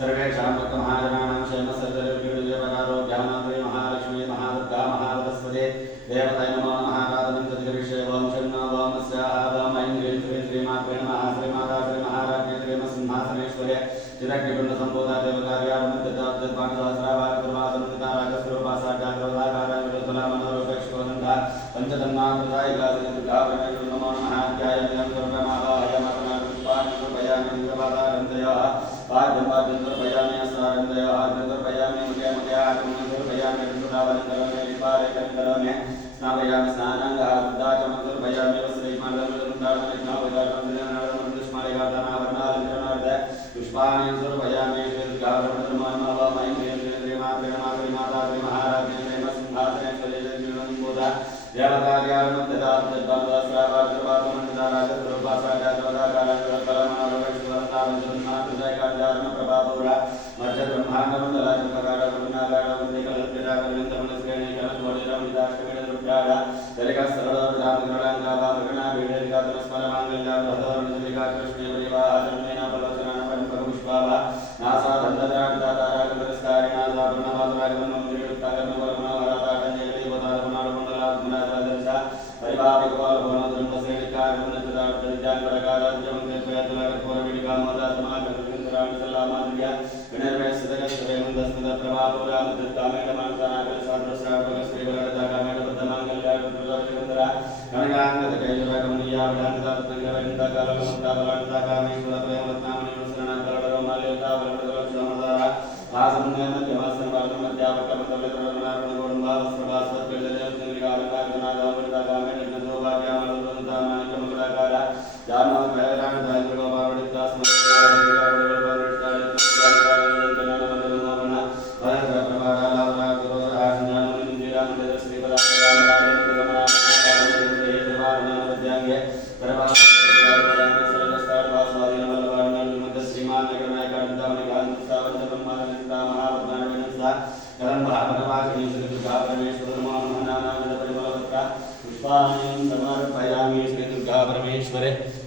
सर्वेषां महाजनानां क्षेम सर्वैर्विद्युर्देवतारोग्यानां महालक्ष्मी महादुर्गा महावरस्पते देवताय नमो नमः राधनं तद्विषये ओम शन्नो ओम स्याः ओम ऐन्द्रिय श्रीमात्रे नमः श्रीमाता श्री महाराज्ञे श्रीम सिंहासनेश्वरे चिरग्निकुण्ड संभूता देवतार्यामन्त्यदाब्दपाण्डवस्रावाकृतवासनुदितारागस्वरूपासाढ्याग्रवदाकारायुरुतुला मनोरूपक्षकोदन्नामृतायिका दुर्गा नमो नमः ध्यायामि सर्वमादाय मसनापुष्पाणि सर्वपादारन्तयः पाद्यं सर्वयामि अस्तारन्तयः सर्वयामि मुखे मुखे आगमनं सर्वयामि ऋतुरावनं करोमि विपारेकं करोमि स्नापयामि स्नानाङ्गः वृद्धाचमं सर्वयामि वस्त्रैकमान्दर्मन्दुष्मालिकार्दनावर्णालङ्करणार्थ पुष्पाणि सर्वयामि श्रीमाता श्रीमहाराज्ञे श्रीमसिंहासनेश्वरे श्रीमन्बोधा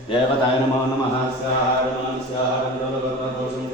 देवताय नमो नमः।